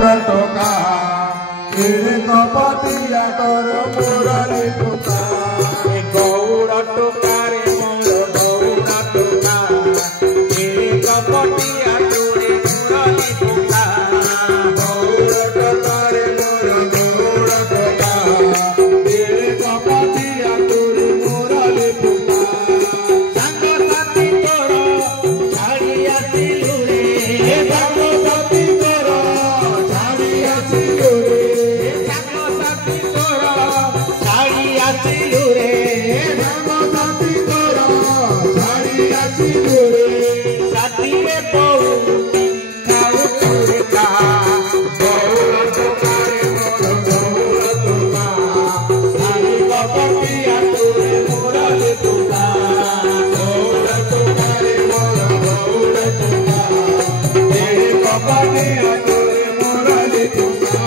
टोका कपतिया तोर मुरली टोका गौड़ टोका रे मोर गौड़ टोका कपतिया तोरे मुरली टोका गौड़ टोका रे मोर गौड़ टोका कपतिया तोरे मुरली टोका संग साथी तोर छाड़ी आसिलु रे संग साथी तोर छाड़ी आसिलु रे संग साथी तोर छाड़ी आसिलु रे संग साथी तोर छाड़ी आसिलु रे साथी रे बहु खाऊ तोरे का गौड़ टोका रे मोर गौड़ टोका छाड़ी कपतिया तोरे मुरली टोका गौड़ टोका रे मोर गौड़ टोका कपतिया तोरे मुरली टोका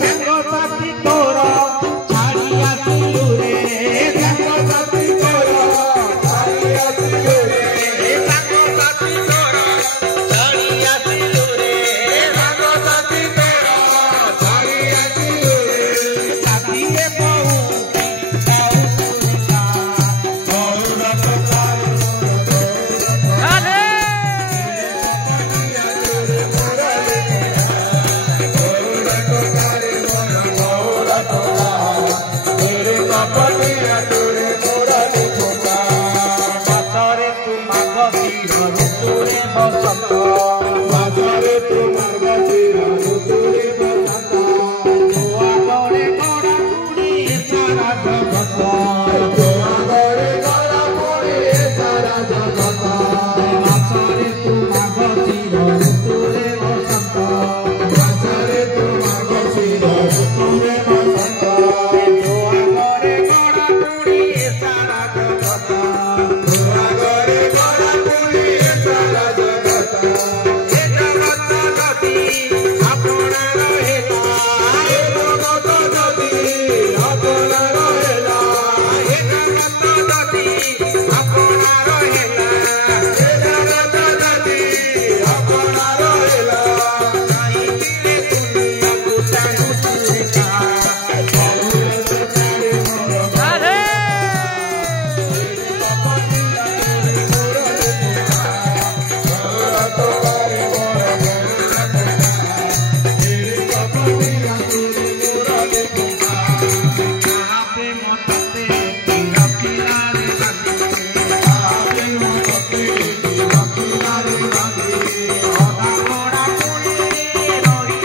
संग साथी तोर छाड़ी आसिलु रे संग साथी तोर छाड़ी आसिलु रे संग साथी तोर छाड़ी आसिलु रे संग साथी तोर छाड़ी आसिलु रे साथी रे बहु खाऊ तोरे का गौड़ टोका रे मोर अरे कपतिया तोरे मुरली टोका गौड़ टोका रे मोर गौड़ टोका तेरे कपतिया तोरे मुरली टोका बातरे तू मागधीर ऋतुरे बसंत बाजारे तू मार्गशीर ऋतुरे बसंत आगरे गड़ा कुड़ी सारा जगत तो आगरे गला पुरी सारा जगत बातरे तू मागधीर ऋतुरे बसंत बाजारे तू मार्गशीर ऋतुरे बसंत आगरे गड़ा कुड़ी सारा जगत तो आगरे गला पुरी सारा जगत हे जगत नदी अपना रहेला ए जगत नदी अपना रहेला हे जगत नदी अपना रहेला ए जगत नदी अपना रहेला नहीं गिरे दुनिया को चाहू तुझे का अरे कहाँ पे मोतते तेरा किनारे ओदा गोड़ा कुड़ी रही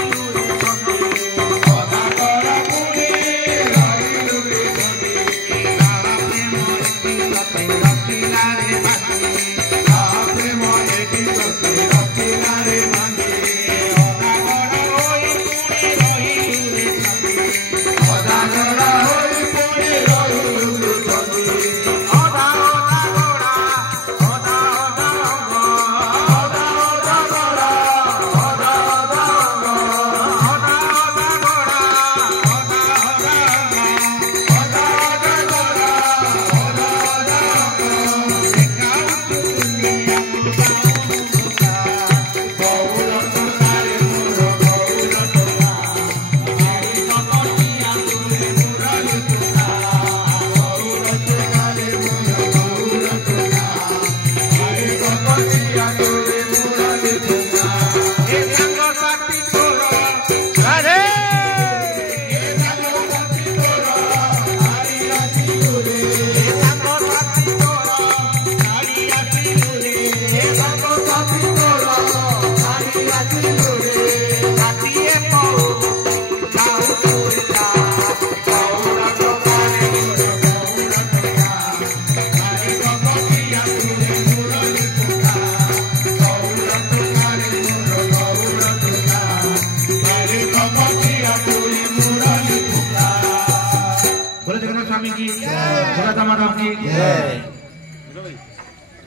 बोले जगन्नाथ स्वामी की, भोला दामाराम की।